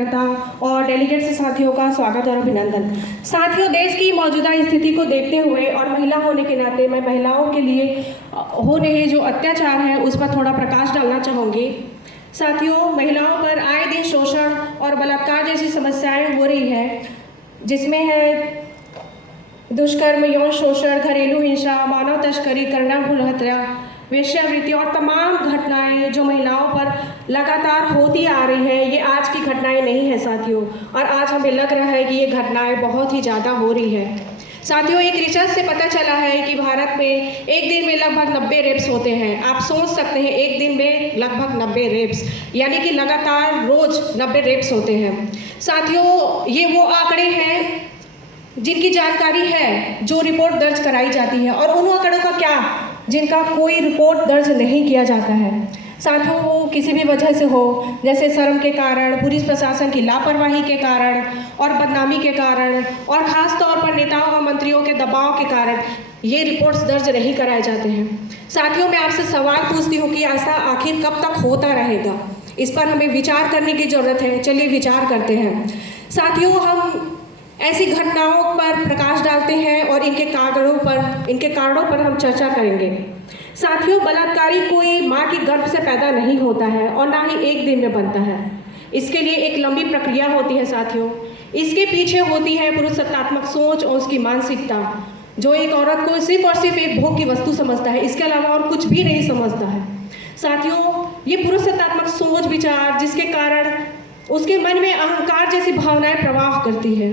कार्यकर्ता और डेलीगेट से साथियों का स्वागत और अभिनंदन। साथियों, देश की मौजूदा स्थिति को देखते हुए और महिला होने के नाते मैं महिलाओं के लिए हो रहे जो अत्याचार है उस पर थोड़ा प्रकाश डालना चाहूँगी। साथियों, महिलाओं पर आए दिन शोषण और बलात्कार जैसी समस्याएं हो रही है, जिसमें है दुष्कर्म, यौन शोषण, घरेलू हिंसा, मानव तस्करी, कन्या हत्या, वेश्यावृत्ति और तमाम घटनाएं जो महिलाओं पर लगातार होती आ रही है। ये आज की घटनाएं नहीं है साथियों, और आज हमें लग रहा है कि ये घटनाएं बहुत ही ज़्यादा हो रही है। साथियों, एक रिसर्च से पता चला है कि भारत में एक दिन में लगभग 90 रेप्स होते हैं। आप सोच सकते हैं, एक दिन में लगभग 90 रेप्स, यानी कि लगातार रोज 90 रेप्स होते हैं। साथियों, ये वो आंकड़े हैं जिनकी जानकारी है, जो रिपोर्ट दर्ज कराई जाती है, और उन आंकड़ों का क्या जिनका कोई रिपोर्ट दर्ज नहीं किया जाता है। साथियों, वो किसी भी वजह से हो, जैसे शर्म के कारण, पुलिस प्रशासन की लापरवाही के कारण और बदनामी के कारण, और ख़ास तौर पर नेताओं और मंत्रियों के दबाव के कारण ये रिपोर्ट्स दर्ज नहीं कराए जाते हैं। साथियों, मैं आपसे सवाल पूछती हूँ कि ऐसा आखिर कब तक होता रहेगा? इस पर हमें विचार करने की ज़रूरत है। चलिए विचार करते हैं। साथियों, हम ऐसी घटनाओं पर प्रकाश डालते हैं और इनके कारणों पर हम चर्चा करेंगे। साथियों, बलात्कारी कोई माँ की गर्भ से पैदा नहीं होता है और ना ही एक दिन में बनता है। इसके लिए एक लंबी प्रक्रिया होती है साथियों। इसके पीछे होती है पुरुषात्मक सोच और उसकी मानसिकता, जो एक औरत को सिर्फ और सिर्फ एक भोग की वस्तु समझता है, इसके अलावा और कुछ भी नहीं समझता है। साथियों, ये पुरुषात्मक सोच विचार जिसके कारण उसके मन में अहंकार जैसी भावनाएं प्रवाह करती है,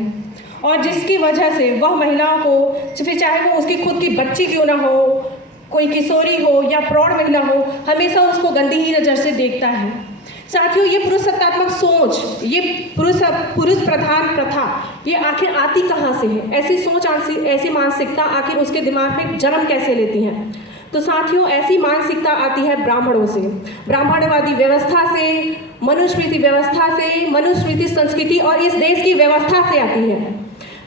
और जिसकी वजह से वह महिलाओं को, फिर चाहे वो उसकी खुद की बच्ची क्यों ना हो, कोई किशोरी हो या प्रौढ़ महिला हो, हमेशा उसको गंदी ही नज़र से देखता है। साथियों, ये पुरुषात्मक सोच, ये पुरुष प्रधान प्रथा, ये आखिर आती कहाँ से है? ऐसी सोच, ऐसी मानसिकता आखिर उसके दिमाग में जन्म कैसे लेती है? तो साथियों, ऐसी मानसिकता आती है ब्राह्मणों से, ब्राह्मणवादी व्यवस्था से, मनुस्मृति व्यवस्था से, मनुस्मृति संस्कृति और इस देश की व्यवस्था से आती है।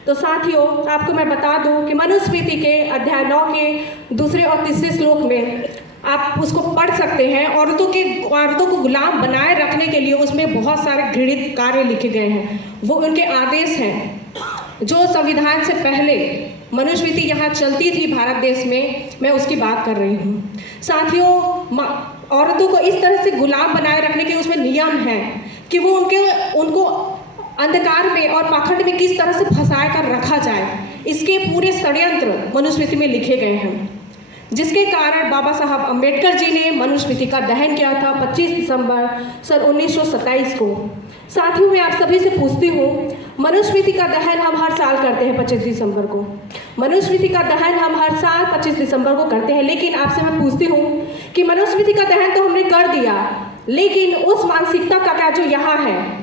तो साथियों, आपको मैं बता दूं कि मनुस्मृति के अध्याय 9 के 2 और 3 श्लोक में आप उसको पढ़ सकते हैं। औरतों को गुलाम बनाए रखने के लिए उसमें बहुत सारे घृणित कार्य लिखे गए हैं। वो उनके आदेश हैं जो संविधान से पहले मनुस्मृति यहाँ चलती थी भारत देश में, मैं उसकी बात कर रही हूँ। साथियों, औरतों को इस तरह से गुलाम बनाए रखने के उसमें नियम हैं कि वो उनको अंधकार में और पाखंड में किस तरह से फंसा कर रखा जाए, इसके पूरे षड्यंत्र मनुस्मृति में लिखे गए हैं, जिसके कारण बाबा साहब अम्बेडकर जी ने मनुस्मृति का दहन किया था 25 दिसंबर सन 1927 को। साथियों, मैं आप सभी से पूछती हूँ, मनुस्मृति का दहन हम हर साल करते हैं 25 दिसंबर को। मनुस्मृति का दहन हम हर साल 25 दिसंबर को करते हैं, लेकिन आपसे मैं पूछती हूँ कि मनुस्मृति का दहन तो हमने कर दिया, लेकिन उस मानसिकता का क्या जो यहाँ है,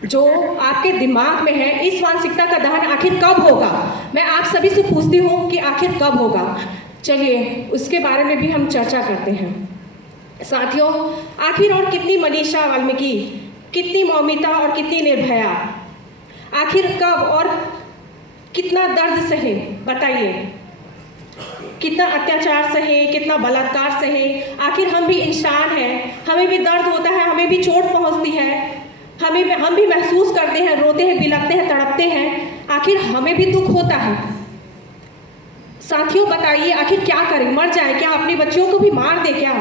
जो आपके दिमाग में है, इस मानसिकता का दहन आखिर कब होगा? मैं आप सभी से पूछती हूँ कि आखिर कब होगा? चलिए उसके बारे में भी हम चर्चा करते हैं। साथियों, आखिर और कितनी मनीषा वाल्मीकि, कितनी मौमिता और कितनी निर्भया, आखिर कब और कितना दर्द सहे? बताइए, कितना अत्याचार सहे, कितना बलात्कार सहे? आखिर हम भी इंसान हैं, हमें भी दर्द होता है, हमें भी चोट पहुंचती है, हम भी महसूस करते हैं, रोते हैं, बिलखते हैं, तड़पते हैं, आखिर हमें भी दुख होता है। साथियों, बताइए आखिर क्या करें? मर जाए क्या? अपने बच्चों को भी मार दे क्या?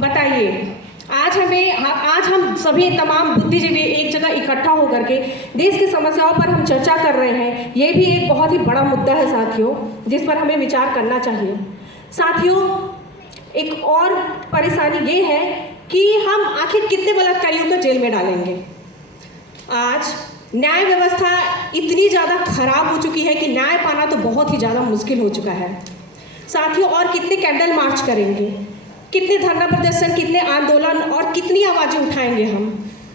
बताइए। आज हम सभी तमाम बुद्धिजीवी एक जगह इकट्ठा होकर के देश की समस्याओं पर हम चर्चा कर रहे हैं। ये भी एक बहुत ही बड़ा मुद्दा है साथियों, जिस पर हमें विचार करना चाहिए। साथियों, एक और परेशानी ये है कि हम आखिर कितने बलात्कारियों को जेल में डालेंगे? आज न्याय व्यवस्था इतनी ज़्यादा खराब हो चुकी है कि न्याय पाना तो बहुत ही ज़्यादा मुश्किल हो चुका है। साथियों, और कितने कैंडल मार्च करेंगे, कितने धरना प्रदर्शन, कितने आंदोलन और कितनी आवाज़ें उठाएंगे हम?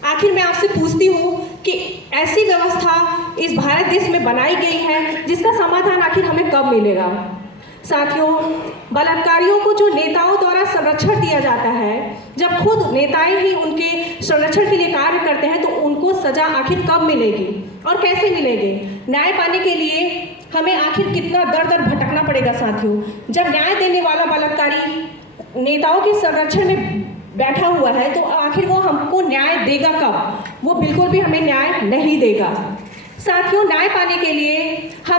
आखिर मैं आपसे पूछती हूँ कि ऐसी व्यवस्था इस भारत देश में बनाई गई है, जिसका समाधान आखिर हमें कब मिलेगा? साथियों, बलात्कारियों को जो नेताओं द्वारा संरक्षण दिया जाता है, जब खुद नेताएं ही उनके संरक्षण के लिए कार्य करते हैं, तो उनको सजा आखिर कब मिलेगी और कैसे मिलेगी? न्याय पाने के लिए हमें आखिर कितना दर दर भटकना पड़ेगा साथियों? जब न्याय देने वाला बलात्कारी नेताओं के संरक्षण में बैठा हुआ है, तो आखिर वो हमको न्याय देगा कब? वो बिल्कुल भी हमें न्याय नहीं देगा। साथियों, न्याय पाने के लिए हम